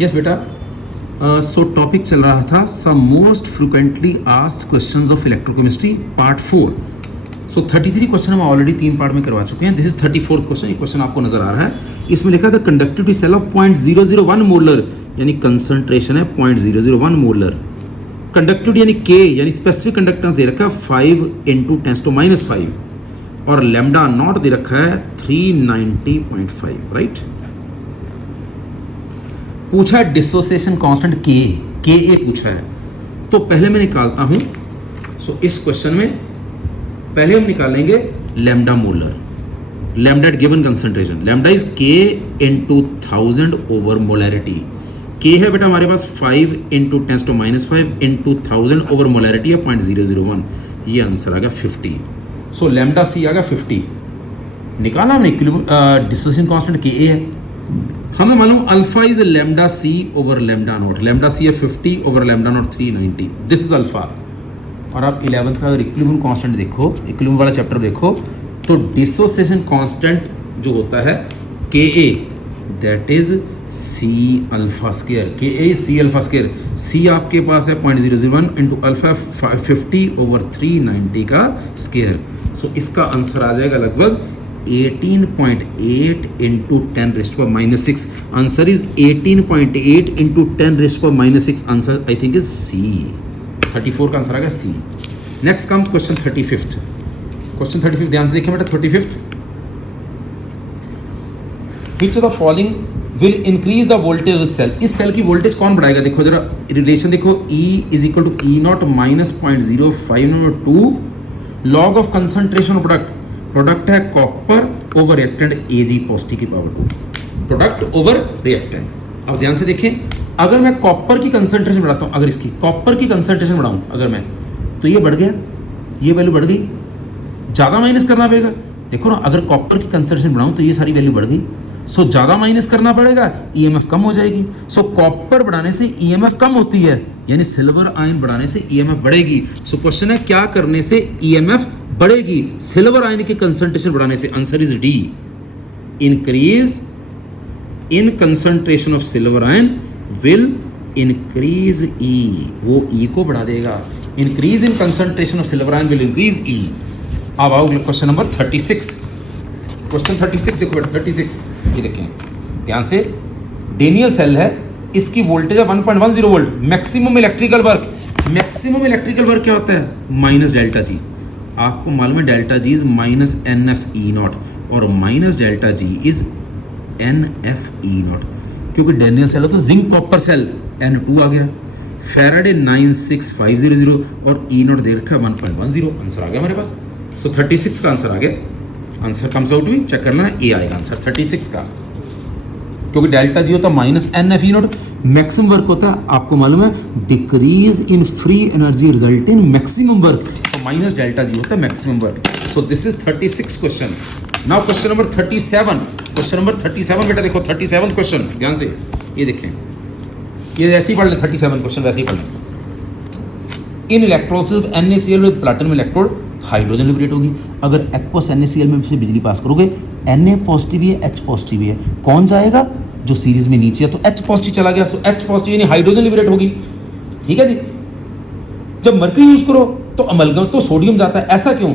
Yes बेटा, सो topic चल रहा था some most frequently asked questions of electrochemistry part 4। So 33 question हम ऑलरेडी 3 पार्ट में करवा चुके हैं। This is 34th question. ये क्वेश्चन आपको नजर आ रहा है, इसमें लिखा था कंडक्टिविटी सेल ऑफ 0.001 मोलर, यानी कंसंट्रेशन है 0.001 मोलर। कंडक्टिविटी यानी के यानी स्पेसिफिक कंडक्टेंस दे रखा है 5 × 10⁻⁵ और लैम्डा नॉट दे रखा है 390.5, राइट। पूछा है डिसोसिएशन कांस्टेंट के ए पूछा है, तो पहले मैं निकालता हूं। सो इस क्वेश्चन में पहले हम निकालेंगे lambda molar, lambda at given concentration. Lambda is K × 1000 over molarity. के है बेटा हमारे पास 5 × 10⁻⁵ × 1000 ओवर मोलैरिटी है 0.001। ये आंसर आ गया 50। सो लैम्डा सी आ गया 50। निकाला हमने डिसोसिएशन कांस्टेंट के ए है। हमें मालूम alpha is lambda C over lambda not. Lambda C है 50 over lambda not 390। This is alpha. और आप 11th का अगर इक्विलिब्रियम कांस्टेंट देखो, इक्विलिब्रियम वाला चैप्टर देखो, तो डिसोसिएशन कांस्टेंट जो होता है K A, that is C alpha square. K A C alpha square. सी आपके पास है 0.001 इंटू अल्फा 50 ओवर 390 का स्क्वायर। सो इसका आंसर आ जाएगा लगभग 18.8 into 10⁻⁻⁶। Answer is 18.8 into 10⁻⁻⁶। Answer I think is C. 34 का आंसर आ गया C. Next come question 35th। Question 35 ध्यान से देखिए बेटा। 35th, which of the following will increase the voltage with cell. इस सेल की वोल्टेज कौन बढ़ाएगा? देखो जरा रिलेशन देखो, E is equal to E0 minus 0.05 number 2 log of concentration product. Product है copper over reactant Ag positive की power 2, product over reactant. अब ध्यान से देखें, अगर मैं कॉपर की कंसंट्रेशन बढ़ाता हूं, अगर इसकी कॉपर की कंसंट्रेशन बढ़ाऊं अगर मैं, तो ये बढ़ गया, ये वैल्यू बढ़ गई, ज़्यादा माइनस करना पड़ेगा। देखो ना, अगर कॉपर की कंसंट्रेशन बढ़ाऊं तो ये सारी वैल्यू बढ़ गई। सो ज़्यादा माइनस करना पड़ेगा, ईएमएफ कम हो जाएगी। सो कॉपर बढ़ाने से ईएमएफ कम होती है, यानी सिल्वर आयन बढ़ाने से ईएमएफ बढ़ेगी। सो क्वेश्चन है क्या करने से ईएमएफ बढ़ेगी? सिल्वर आयन की कंसंट्रेशन बढ़ाने से। Answer is D, increase in concentration of silver ion will increase E, वो ई को बढ़ा देगा। Increase in concentration of silver ion will increase E. अब आओ क्वेश्चन नंबर 36। क्वेश्चन 36 देखो बेटा, 36 ये देखें ध्यान से। डेनियल सेल है, इसकी वोल्टेज है 1.10 volt. Maximum electrical work, maximum electrical work क्या होता है? Minus delta G. आपको मालूम है delta G is minus NfE0 और minus delta G is NfE0। क्योंकि डेनियल सेल है तो जिंक कॉपर सेल N2 आ गया, फैराडे 96500 और E0 दे रखा है 1.10। आंसर आ गया हमारे पास। सो 36 का आंसर आ गया। आंसर कम्स आउट भी चेक कर लेना, ए आएगा आंसर 36 का। क्योंकि डेल्टा जी होता है माइनस NfE0। मैक्सिमम वर्क होता है आपको मालूम है decrease in free energy result in maximum work, तो माइनस डेल्टा जी होता है maximum work. So this is 36 question. Now question number 37। Question number 37 बेटा देखो, 37 क्वेश्चन ध्यान से ये देखें, ये ऐसे ही पढ़ ले 37 क्वेश्चन वैसे ही पढ़ लें। इन इलेक्ट्रोसिस NaCl with platinum electrode hydrogen liberate होगी। अगर एक्वस NaCl में से बिजली पास करोगे, Na पॉजिटिव है, H पॉजिटिव है, कौन जाएगा? जो सीरीज में नीचे है, तो H पॉजिटिव चला गया। सो H पॉजिटिव यानी हाइड्रोजन लिबरेट होगी। ठीक है जी। जब मर्क्यूरी यूज करो तो अमलगम तो सोडियम जाता है। ऐसा क्यों?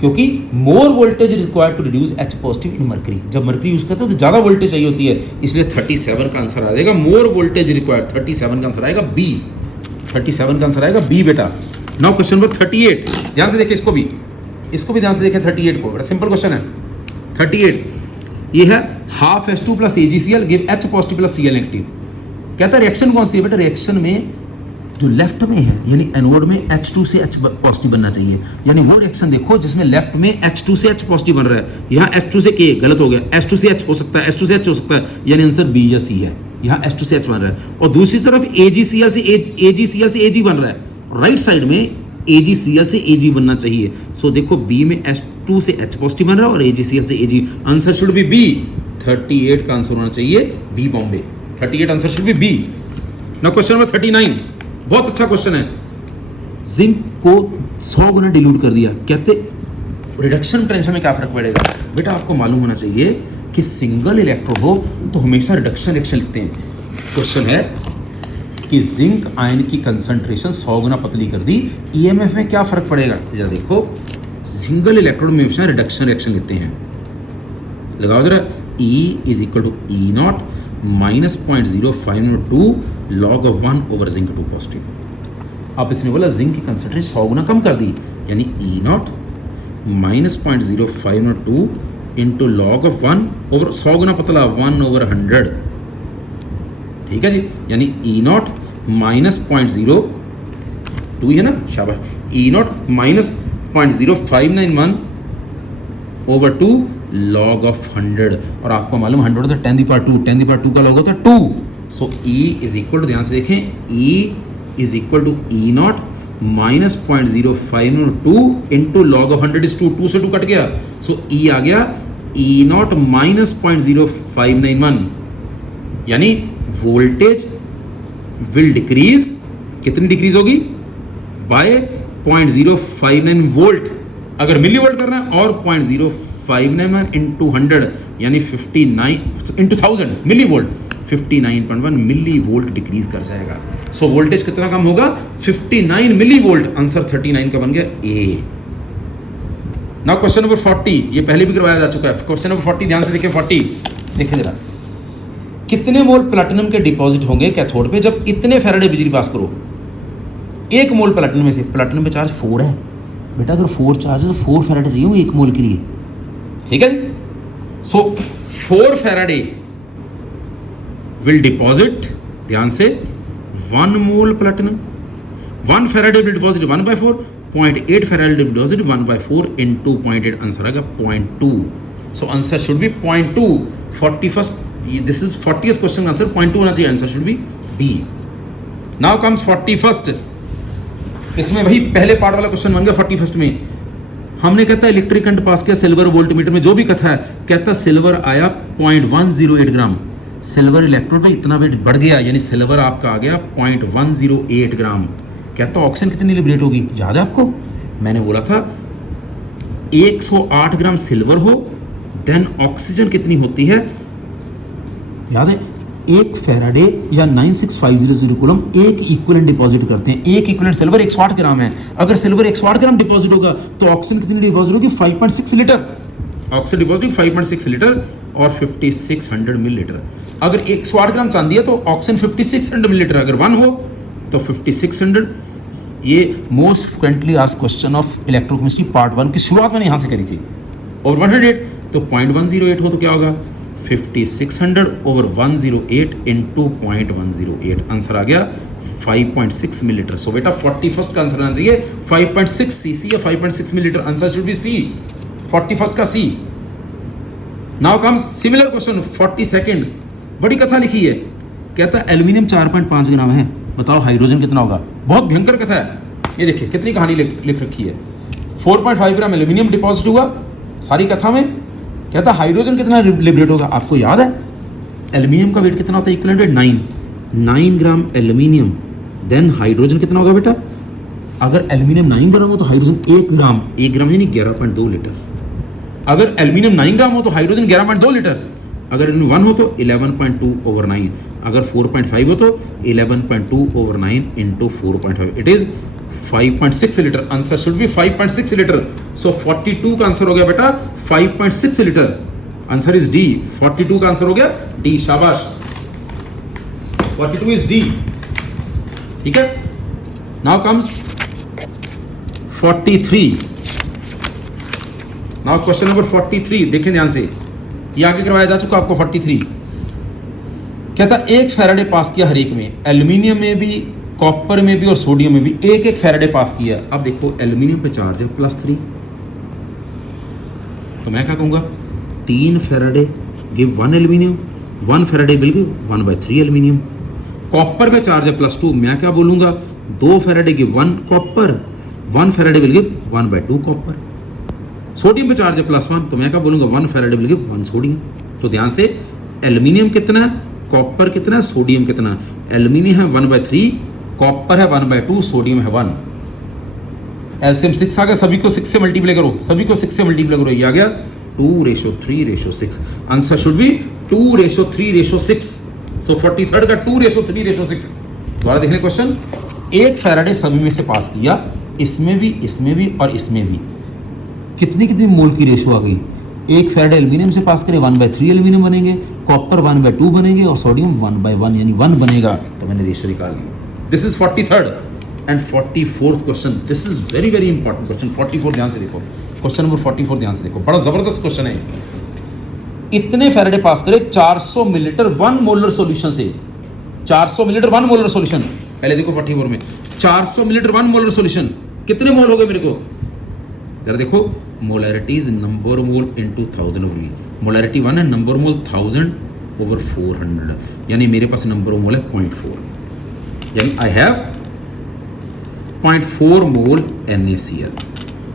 क्योंकि more voltage required to reduce H positive in mercury. जब मर्क्यूरी यूज करते हो तो ज़्यादा वोल्टेज चाहिए होती है, इसलिए 37 का आंसर आ जाएगा मोर वोल्टेज रिक्वायर्ड। 37 का आंसर आएगा बी। 37 का आंसर आएगा बी बेटा। नाउ क्वेश्चन नंबर 38 ध्यान से देखिए, इसको भी ध्यान से देखें। 38 को बड़ा सिंपल क्वेश्चन है। 38 ये है half H2 plus AgCl give H positive plus Cl negative. कहता है रिएक्शन कौन सी है बेटा? रिएक्शन में जो लेफ्ट में है यानी एनोड में H2 से H पॉजिटिव बनना चाहिए, यानी वो रिएक्शन देखो जिसमें लेफ्ट में H2 से H पॉजिटिव बन रहा है। यहाँ H2 से K गलत हो गया, H2 से H हो सकता है, H2 से H हो सकता है, यानी आंसर बी या सी है। यहाँ H2 से H बन रहा है और दूसरी तरफ AgCl से Ag बन रहा है। राइट साइड में AgCl से Ag बनना चाहिए। सो देखो बी में H2 से H पॉजिटिव बन रहा है और AgCl से Ag। Answer should be B. 38 का आंसर होना चाहिए B Bombay. 38 answer should be B. Now question number 39 बहुत अच्छा क्वेश्चन है। जिंक को 100 गुना डिल्यूट कर दिया, कहते रिडक्शन पोटेंशियल में क्या फर्क पड़ेगा? बेटा आपको मालूम होना चाहिए कि सिंगल इलेक्ट्रोड हो तो हमेशा रिडक्शन रिएक्शन लिखते हैं। क्वेश्चन है कि जिंक आयन की कंसंट्रेशन 100 गुना पतली कर दी, ईएमएफ में क्या फर्क पड़ेगा? जरा देखो, सिंगल इलेक्ट्रोड में हमेशा रिडक्शन रिएक्शन लेते हैं, लगाओ जरा, E is equal to E not minus 0.0502 log of 1 over zinc 2 positive. अब इसने बोला जिंक की कंसंट्रेशन 100 गुना कम कर दी, यानी E not minus 0.0502 into log of 1 over 100 गुना पतला 1 ओवर 100, ठीक है जी, यानी ई नॉट माइनस 0.02 है ना, शाबाश, E not minus 0.0591 over 2 log of 100, और आपको मालूम 100 होता है 10 की पावर 2 का लॉग होता है 2, so E is equal to, ध्यान से देखें, E is equal to E not minus 0.0502 into log of 100 is 2 से 2 कट गया, सो E आ गया ई नॉट माइनस 0.0591, यानी वोल्टेज विल डिक्रीज, कितनी डिक्रीज होगी? बाय 0.059 वोल्ट, अगर मिली वोल्ट करना है, और 0.059 इंटू 100 यानी 59 into 1000 millivolt, 59.1 millivolt decrease कर जाएगा। सो वोल्टेज कितना कम होगा? 59 मिली वोल्ट। आंसर 39 का बन गया ए। नाउ क्वेश्चन नंबर 40, ये पहले भी करवाया जा चुका है। क्वेश्चन नंबर 40 ध्यान से देखिए, 40 देखिए जरा, कितने मोल प्लैटिनम के डिपॉजिट होंगे कैथोड पे जब इतने फैराडे बिजली पास करो? 1 मोल प्लैटिनम में से, प्लैटिनम पे चार्ज 4 है बेटा, अगर 4 चार्ज है तो 4 फैराडे चाहिए 1 मोल के लिए, ठीक है। सो 4 फैराडे विल डिपॉजिट, ध्यान से, 1 mole platinum, 1 faraday will deposit 1/4, 0.8 faraday will deposit 1/4 into 0.8, answer आएगा 0.2। So answer should be 0.2। 41st, this is 40th question, answer 0.2 होना चाहिए, answer should be D. Now comes 41st, इसमें वही पहले पार्ट वाला question बन गया। 41st में हमने कहता है इलेक्ट्रिक करंट पास किया सिल्वर वोल्टमीटर में, जो भी कथा है, कहता सिल्वर आया 0.108 ग्राम, सिल्वर इलेक्ट्रोड में इतना वेट बढ़ गया, यानी सिल्वर आपका आ गया 0.108 ग्राम। कहता ऑक्सीजन कितनी लिबरेट होगी? याद है आपको, मैंने बोला था 108 ग्राम सिल्वर हो, देन ऑक्सीजन कितनी होती है? याद है, 1 फैराडे या 96500 कूलम एक इक्विवेलेंट डिपॉजिट करते हैं। एक इक्विवेलेंट सिल्वर 108 ग्राम है, अगर सिल्वर 108 ग्राम डिपॉजिट होगा तो ऑक्सीजन कितनी डिपॉजिट होगी? 5.6 लीटर। ऑक्सीजन डिपॉजिट 5.6 लीटर और 5600 मिलीलीटर। अगर 108 ग्राम चांदी है तो ऑक्सीजन 5600 मिलीलीटर, अगर 1 हो तो 5600। ये most frequently asked question of electrochemistry part 1 की शुरुआत मैंने यहाँ से करी थी। और 108 तो 0.108 हो तो क्या होगा? 5600 ओवर 108 इंटू 0.108, आंसर आ गया 5.6 मिलीलीटर। सो बेटा 41st का आंसर आना चाहिए 5.6 सीसी या 5.6 millilitre, answer should be C, 41st का C. Now comes similar question 42nd, बड़ी कथा लिखी है, कहता है एल्यूमिनियम 4.5 ग्राम है, बताओ हाइड्रोजन कितना होगा? बहुत भयंकर कथा है, ये देखिए कितनी कहानी लिख रखी है। 4.5 ग्राम एल्यूमिनियम डिपॉजिट हुआ सारी कथा में, कहता हाइड्रोजन कितना लिबरेट होगा? आपको याद है एल्यूमिनियम का वेट कितना होता है? Equivalent weight 9 gram aluminium, then hydrogen कितना होगा बेटा? अगर एल्यूमिनियम 9 ग्राम हो तो हाइड्रोजन 1 ग्राम यानी 11.2 लीटर। अगर एल्यूमिनियम 9 ग्राम हो तो हाइड्रोजन 11.2 लीटर, अगर 1 हो तो 11.2 ओवर 9, अगर 4.5 हो तो 11.2 over 9 into 4.5, it is 5.6 litre. Answer should be 5.6 litre. So 42 का आंसर हो गया बेटा 5.6 लीटर, आंसर इज डी। 42 का आंसर हो गया डी, शाबाश, 42 इज डी, ठीक है। Now comes 43। Now question number 43 देखें ध्यान से, ये आगे करवाया जा चुका आपको। 43 कहता 1 फैराडे पास किया हर एक में, एल्यूमिनियम में भी, कॉपर में भी और सोडियम में भी 1 फैराडे पास किया। अब देखो एल्यूमिनियम पे चार्ज है +3, तो मैं क्या कहूँगा 3 Faraday give 1 aluminium, 1 faraday will give 1/3 aluminium. Copper पे चार्ज है +2, मैं क्या बोलूँगा 2 Faraday give 1 copper, 1 faraday will give 1/2 copper. Sodium पे चार्ज है +1, तो मैं क्या बोलूँगा 1 फैराडे विल गिव 1 सोडियम। तो ध्यान से एल्यूमिनियम कितना है, कॉपर कितना है, सोडियम कितना है? एल्यूमिनियम है 1/3, कॉपर है 1/2, सोडियम है 1। एलसीएम 6 आ गया, सभी को 6 से मल्टीप्लाई करो, सभी को 6 से मल्टीप्लाई करो, ये आ गया 2:3:6। Answer should B 2:3:6। So 43rd का 2:3:6। दोबारा देखने क्वेश्चन, 1 फैराडे सभी में से पास किया, इसमें भी और इसमें भी, कितनी मोल की रेशो आ गई। 1 फैराडे एल्यूमिनियम से पास करें 1/3 एल्यूमिनियम बनेंगे, कॉपर 1/2 बनेंगे और सोडियम 1/1 यानी 1 बनेगा। तो मैंने रेशो निकाल ली। This is 43rd and 44th question. This is very very important question. 44 ध्यान से देखो, क्वेश्चन नंबर 44 ध्यान से देखो, बड़ा जबरदस्त क्वेश्चन है। इतने फैराडे पास करे 400 मिलीलीटर 1 मोलर सॉल्यूशन से, 400 मिलीलीटर 1 मोलर सॉल्यूशन। पहले देखो 44 में 400 मिलीलीटर 1 मोलर सॉल्यूशन, कितने मोल हो गए मेरे को, जरा देखो। Molarity is number mole into 1000 over V. Molarity 1 है, नंबर मोल 1000 ओवर 400, यानी मेरे पास नंबर मोल है 0.4, यानी आई हैव 0.4 मोल NaCl।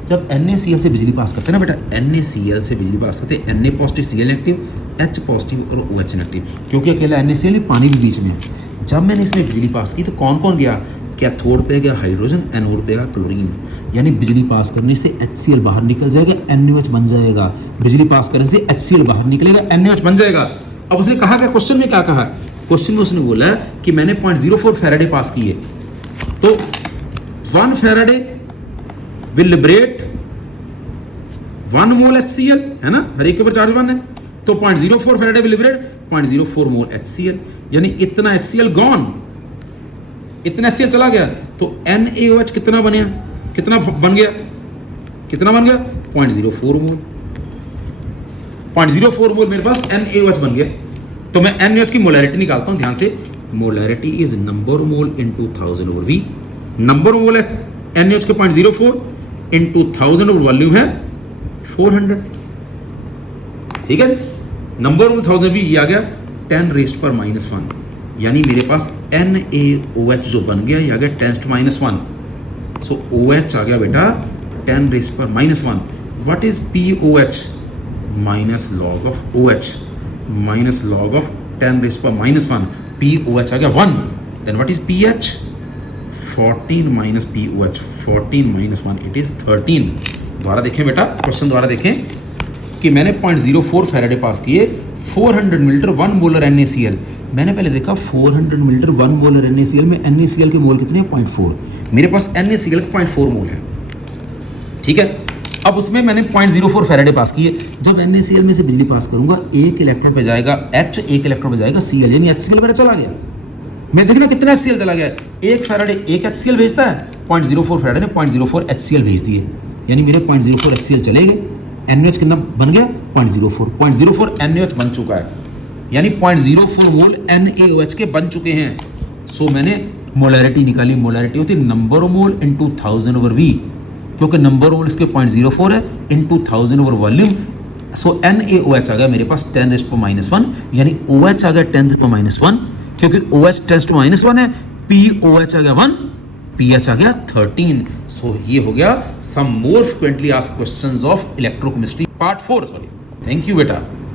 जब NaCl से बिजली पास करते हैं ना बेटा, NaCl से बिजली पास करते हैं, Na positive Cl negative, H positive और OH नेगेटिव, क्योंकि अकेला NaCl ही, पानी भी बीच में है। जब मैंने इसमें बिजली पास की तो कौन कौन गया, कैथोड पे गया हाइड्रोजन, एनोड पे गया क्लोरीन, यानी बिजली पास करने से HCl बाहर निकल जाएगा, NaOH बन जाएगा। बिजली पास करने से HCl बाहर निकलेगा, NaOH बन जाएगा। अब उसने कहा क्या, क्वेश्चन में क्या कहा, क्वेश्चन में उसने बोला कि मैंने 0.04 फैराडे पास किए, तो 1 faraday will liberate 1 mole HCl, है ना, हर एक के ऊपर चार्ज 1 है, तो 0.04 Faraday will liberate 0.04 mole HCl, यानी इतना HCl गॉन, इतना HCl चला गया। तो NaOH कितना बन गया, कितना बन गया 0.04 मोल, 0.04 मोल मेरे पास NaOH बन गया। तो मैं NaOH की मोलैरिटी निकालता हूं ध्यान से। Molarity is number mole into 1000 over V. Number mole है NaOH के 0.04 इनटू 1000 ओवर वॉल्यूम है 400, ठीक है। नंबर मोल 1000 वी आ गया 10⁻⁻1, यानी मेरे पास NaOH जो बन गया ये आ गया 10⁻1। सो OH आ गया बेटा 10⁻1। What is POH, minus log of OH, minus log of 10⁻1। POH आ गया 1, then what is pH, 14 minus POH, 14 minus 1 it is 13। दोबारा देखें बेटा, क्वेश्चन दोबारा देखें कि मैंने 0.04 फैराडे पास किए, 400 मिलीलीटर 1 मोलर NaCl। मैंने पहले देखा 400 मिलीलीटर 1 मोलर NaCl में NaCl के मोल कितने हैं, 0.4। मेरे पास NaCl का 0.4 मोल है, ठीक है। अब उसमें मैंने 0.04 फैराडे पास किए। जब NaCl में से बिजली पास करूंगा, एक इलेक्ट्रॉन पे जाएगा H, एक इलेक्ट्रॉन पे जाएगा Cl, यानी HCl मेरा चला गया। मैं देखना कितना HCl चला गया, 1 फैराडे 1 HCl भेजता है, 0.04 फैराडे ने 0.04 HCl भेज दिए, यानी मेरे 0.04 HCl चले गए। NaOH कितना बन गया, 0.04 NaOH बन चुका है, यानी 0.04 मोल NaOH के बन चुके हैं। सो मैंने मोलैरिटी निकाली, मोलैरिटी होती है number mole into 1000 over V, क्योंकि नंबर मोल इसके 0.04 है into 1000 over volume. So NaOH आ गया मेरे पास 10⁻1, यानी OH आ गया 10⁻1, क्योंकि OH 10⁻1 है, POH आ गया 1, pH आ गया 13। सो ये हो गया some more frequently asked questions of electrochemistry part 4। Sorry, thank you बेटा।